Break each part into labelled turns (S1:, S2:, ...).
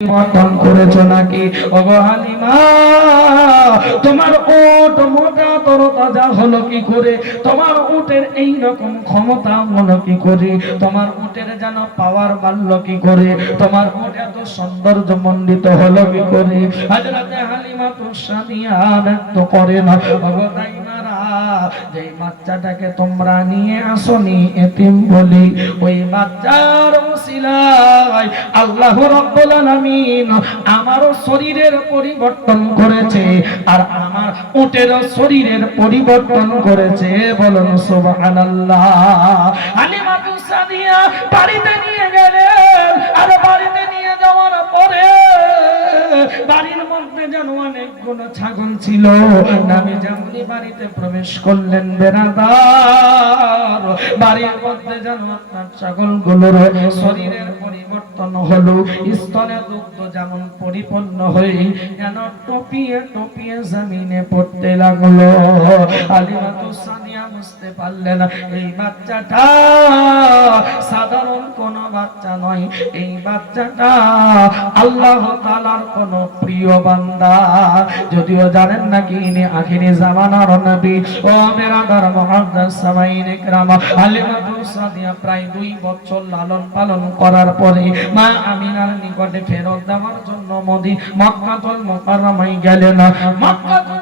S1: পরিবর্তন করেছ নাকি? ওগো হালিমা, তোমার ওট মোটা তরতাজা হলো কি করে? তোমার উটের এই রকম ক্ষমতা হলো কি করে? তোমার উটের যেন পাওয়ার বাড়লো কি করে? তোমার উট এত সৌন্দর্য মণ্ডিত হলো কি করে? হাজরাতে হালিমা তো সাদিয়া ব্যক্ত করে না। ওগো যেই বাচ্চাটাকে তোমরা নিয়ে আসনি এতিম বলি, ওই বাচ্চার ওসিলায় আল্লাহ রাব্বুল আলামিন আমারও শরীরের পরিবর্তন করেছে আর আমার উটের শরীরের পরিবর্তন করেছে। বলুন সুবহানাল্লাহ। হালিমাতু সাদিয়া বাড়িতে নিয়ে গেলেন অনেকগুলো ছাগল ছিল। নামে জামনি বাড়িতে প্রবেশ করলেন বেড়াদার বাড়ির মধ্যে যেন আপনার ছাগলগুলোর শরীরের পরিবর্তন হলো, স্তনে দুগ্ধ যেমন পরিপূর্ণ হয়ে যেন টপিয়ে টপিয়ে জমিনে পড়তে লাগল। আলিমাতু বুঝতে পারলেন এই বাচ্চাটা সাধারণ কোন বাচ্চা নয়। এই বাচ্চাটা আল্লাহ তাআলার কোন প্রিয় বান্দা। যদিও জানেন না কি ইনি আখিরি জামানার নবী। ও বেরাদার মুহাদ্দাস সামাইন ইকরাম আলিমাতু সাদিয়া প্রায় দুই বছর লালন পালন করার পরে মা আমিনার নিকটে ফেরত দেওয়ার জন্য মোদি মক্কাতুল মুকাররমায় গেলেন। মক্কাতুল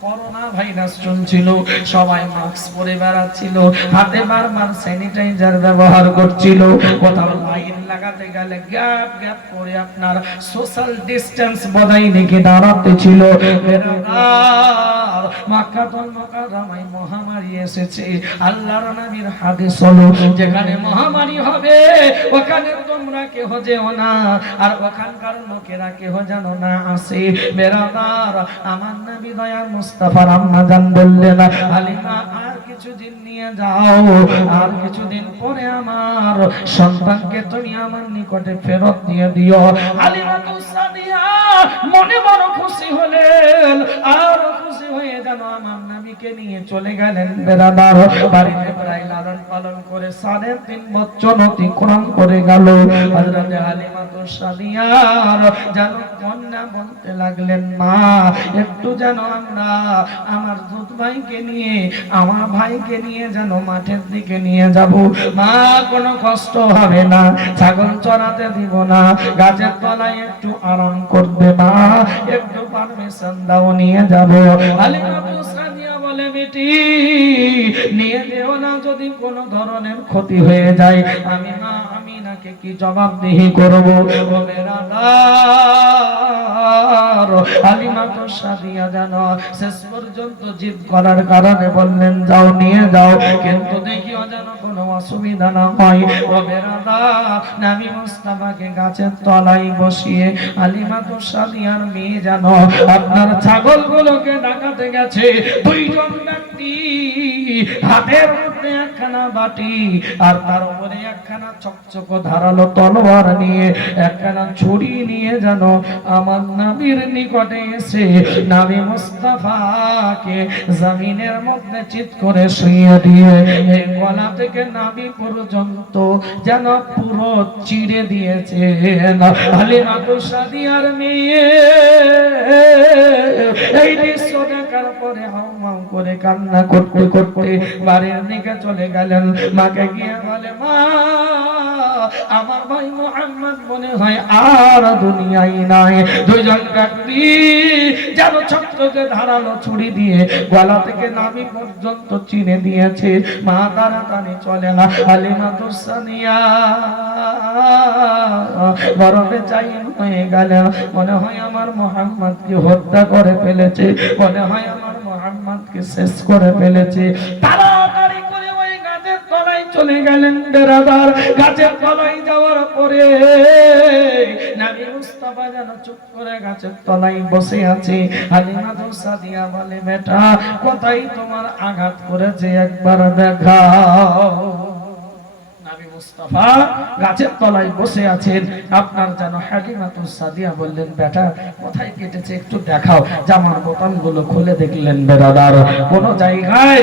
S1: করোনা ভাইরাস সবাই মাস্ক পরে হাতে বারবার স্যানিটাইজার ব্যবহার করছিল কোথাও লাইন লাগাতে গেলে গ্যাপ গ্যাপ করে আপনার সোশ্যাল ডিসটেন্স বজায় রেখে দাঁড়াতে ছিল। মহামারী এসেছে। আল্লাহর যেখানে মহামারী হবে, ওখানে তোমরা কেহ যেও না, আর ওখানকার লোকেরা কেহ যেন না আসে। আমার নবী দয়ার মুস্তাফার আম্মা জান বললেন, আলিমা কিছুদিন নিয়ে যাও, আর কিছুদিন পরে আমার সন্তানকে তুমি আমার নিকটে ফেরত দিয়ে দিও। আলিমা সাদিয়া মনে বড় খুশি হলেন, আর হয়ে আমার নবীকে নিয়ে চলে গেলেন বাড়িতে প্রায় লালন পালন করে সাড়ে তিন বছর অতিক্রম করে গেল। হালিমা তো সাদিয়ার যেন কন্যা বলতে লাগলেন, মা, একটু যেন আমরা আমার দুধ ভাইকে নিয়ে, আমার ভাইকে নিয়ে যেন মাঠের দিকে নিয়ে যাব। মা, কোনো কষ্ট হবে না, ছাগল চড়াতে দিব না, গাছের তলায় একটু আরাম করবে মা, একটু পারমিশন দাও, নিয়ে যাব। আলিমা সাদিয়া বলে বেটি নিয়ে যেও না যদি কোনো ধরনের ক্ষতি হয়ে যায়। আমি মা আমি নাকে কি জবাবদিহি করব? ও মেরা দার আলিমা তো সাদিয়া জানো, শেষ পর্যন্ত জিদ করার কারণে বললেন, যাও, নিয়ে যাও। কিন্তু দেখিও যেন কোনো অসুবিধা না হয়। ও বেরাদা নামি মুস্তাফাকে গাছের তলায় বসিয়ে আলিমা তো সাদিয়ার মেয়ে জানো, আপনার ছাগলগুলোকে ডাকাতে গেছে। দুইজন ব্যক্তি হাতের মধ্যে একখানা বাটি আর তার উপরে একখানা চকচক ধারালো তলোয়ার নিয়ে একখানা ছুরি নিয়ে যেন আমার নাবির নিকটে এসে নাবি মুস্তাফাকে জমিনের মধ্যে চিত করে শুয়ে দিয়ে এই গলা থেকে নাবি পর্যন্ত যেন পুরো চিড়ে দিয়েছে। হালিমা তো সাদিয়ার মেয়ে, এই দৃশ্য দেখার পরে হাউ করে কান্না করতে করতে বাড়ির দিকে চলে গেলেন। মাকে গিয়ে বলে, মা, আমার ভাই মোহাম্মদ মনে হয় আর দুনিয়ায় নাই। দুইজন ব্যক্তি যেন ছত্রকে ধারালো ছুরি দিয়ে গলা থেকে নামি পর্যন্ত চিনে দিয়েছে। মা তাড়াতাড়ি চলে না। হালিমা তুসানিয়া বরফে চাই হয়ে গেল মনে হয় আমার মোহাম্মদকে হত্যা করে ফেলেছে। মনে হয় আমার মোহাম্মদকে শেষ করে ফেলেছে। তাড়াতাড়ি চলে গেলেন বেড়াদার গাছের তলায় যাওয়ার পরে মুস্তাফা যেন চুপ করে গাছের তলায় বসে আছে। হালিমা বলে, বেটা, কোথায় তোমার আঘাত করেছে একবার গাছের তলায় বসে আছেন। আপনার যেন সাদিয়া বললেন, বেটা, কোথায় কেটেছে একটু দেখাও। জামার বোতামগুলো খুলে দেখলেন বেরাদার কোন জায়গায়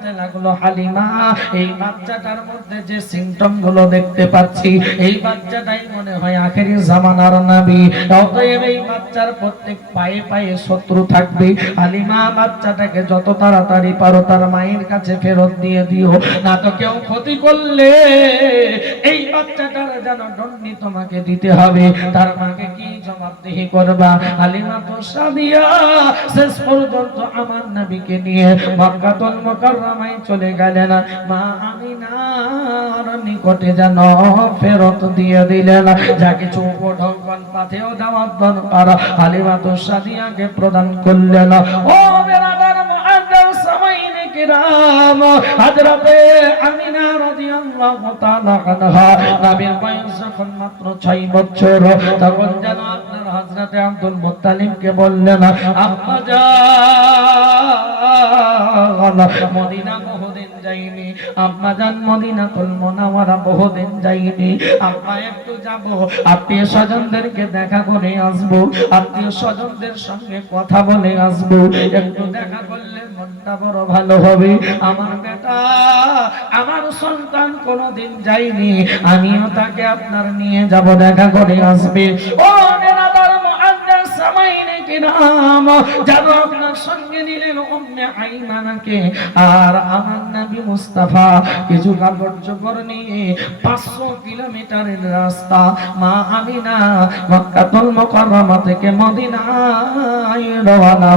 S1: বলতে লাগল হালিমা। এই বাচ্চাটার মধ্যে যে সিমটমগুলো দেখতে পাচ্ছি, এই বাচ্চাটাই মনে হয় আখেরি জামানার নবী। অতএব এই বাচ্চার প্রত্যেক পায়ে পায়ে শত্রু থাকবে। হালিমা, বাচ্চাটাকে যত তাড়াতাড়ি পারো তার মায়ের কাছে ফেরত দিয়ে দিও। না তো কেউ ক্ষতি করলে এই বাচ্চাটার যেন দণ্ডি তোমাকে দিতে হবে। তার মাকে কি জবাবদিহি করবা? হালিমা তো সাদিয়া, শেষ পর্যন্ত আমার নবীকে নিয়ে মক্কাতুল মুকাররমায় চলে গেলেন মা আমিনার নিকটে যেন ফেরত দিয়ে দিলেন যা কিছু উপঢঙ্কন পাথেও দেওয়ার দরকার হালিমা তো সাদিয়াকে প্রদান করলেন ও বেরাদার মুআজ্জাজ সামাইনে কিরাম হযরতে আমিনা রাদিয়াল্লাহু তাআলা নবীর বয়স যখন মাত্র 6 বছর, তখন যেন হযরতে আব্দুল মুত্তালিবকে বললেন যাইনি। যাইনি। আমার বেটা, আমার সন্তান কোনোদিন যায়নি। আমিও তাকে আপনার নিয়ে যাব, দেখা করে আসবে। কিরাম যারা আপনার সঙ্গে নিলেন উম্মে আইমানাকে আর আমার নবী মুস্তাফা কিছু কাপড় নিয়ে পাঁচশো কিলোমিটারের রাস্তা, মা আমিনা মক্কাতুল থেকে মদিনায় রওনা